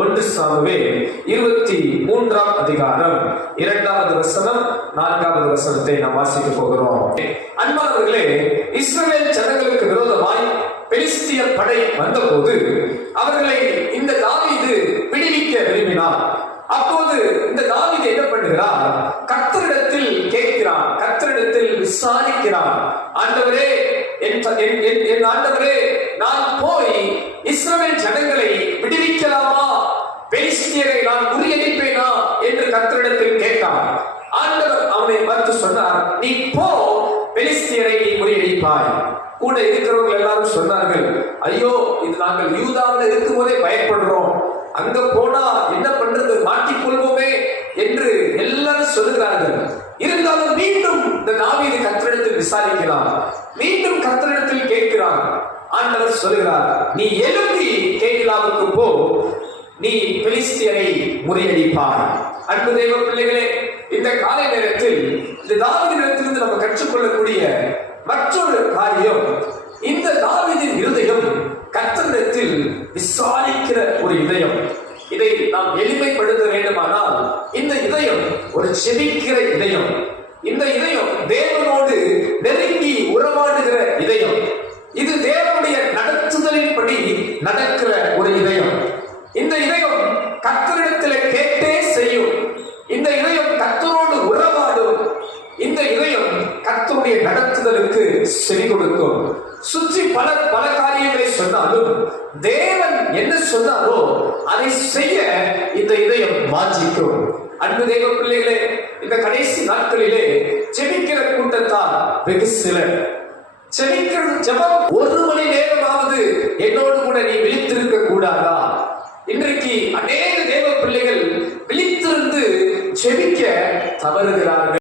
1 Samuel 23ஆம் அதிகாரம் 2வது வசனம் 4வது வசனத்தை நாம் வாசிக்க போகிறோம். அன்பானவர்களே, இஸ்ரவேல் ஜனங்களுக்கு விரோதமாய் பெலிஸ்திய படை வந்தபோது அவர்களை இந்த தாவீது விடுவிக்க விரும்பினார். அப்போது இந்த தாவீது என்ன பண்ணுகிறார்? கர்த்தரிடத்தில் கேட்கிறான், கர்த்தரிடத்தில் விசாரிக்கிறான். ஆண்டவரே, என் ஆண்டவரே, நான் போய் இஸ்ரவேல் ஜனங்களை விடுவிக்கலாமா? பெலிஸ்தியரை நான் முறியடிப்பேனா என்று கர்த்தரிடத்தில் கேட்டான். ஆண்டவர் அவனை பார்த்து சொன்னார், நீ போ, பெலிஸ்தியரை நீ முறியடிப்பாய். கூட இருக்கிறவர்கள் எல்லாரும் சொன்னார்கள், ஐயோ, இது நாங்கள் யூதாவில் இருக்கும் போதே பயப்படுறோம், அங்க போனா என்ன பண்றது, மாட்டிக்கொள்வோமே என்று எல்லாரும் சொல்லுகிறார்கள். இருந்தாலும் மீண்டும் இந்த தாவீது கர்த்தரிடத்தில் விசாரிக்கிறான், மீண்டும் கர்த்தரிடத்தில் கேட்கிறான். ஆண்டவர் சொல்லுகிறார், நீ எழும்பி கேகிலாவுக்கு போ, நீ பெலிஸ்தியரை முறியடிப்பாய். அன்பு தெய்வ பிள்ளைகளே, இந்த காலை நேரத்தில் இந்த தாவீதிடத்திலிருந்து நம்ம கற்றுக்கொள்ளக்கூடிய மற்றொரு காரியம், இந்த தாவீதின் இருதயம் கர்த்தரிடத்தில் விசாரிக்கிற ஒரு இதயம். இதை நாம் எளிமைப்படுத்த வேண்டுமானால் இந்த இதயம் ஒரு செபிக்கிற இதயம். இந்த இதயம் தேவனோடு நெருங்கி உறவாடுகிற இதயம். இது தேவனுடைய நடத்துதலின்படி நடக்கிற ஒரு இதயம். இந்த இதயம் கர்த்தரிடத்தில் கேட்டே செய்யும். இந்த இதயம் கர்த்தரோடு உறவாடும். இந்த இதயம் கர்த்தருடைய நடத்துதலுக்கு செவி கொடுக்கும். சுற்றி பல காரியங்களை சொன்னாலும் தேவன் என்ன சொன்னாரோ அதை செய்ய இந்த இதயம் வாஞ்சிக்கும். அன்பு தெய்வ பிள்ளைகளே, இந்த கடைசி நாட்களிலே ஜெபிக்கிற கூட்டத்தால் வெகு சிலர் ஜெபிக்கிற ஜெபம் 1 மணி நேரமாவது என்னோடு கூட நீ விழித்திருக்க கூடாதா? இன்றைக்கு அநேக தேவ பிள்ளைகள் விழித்திருந்து ஜெபிக்க தவறுகிறார்கள்.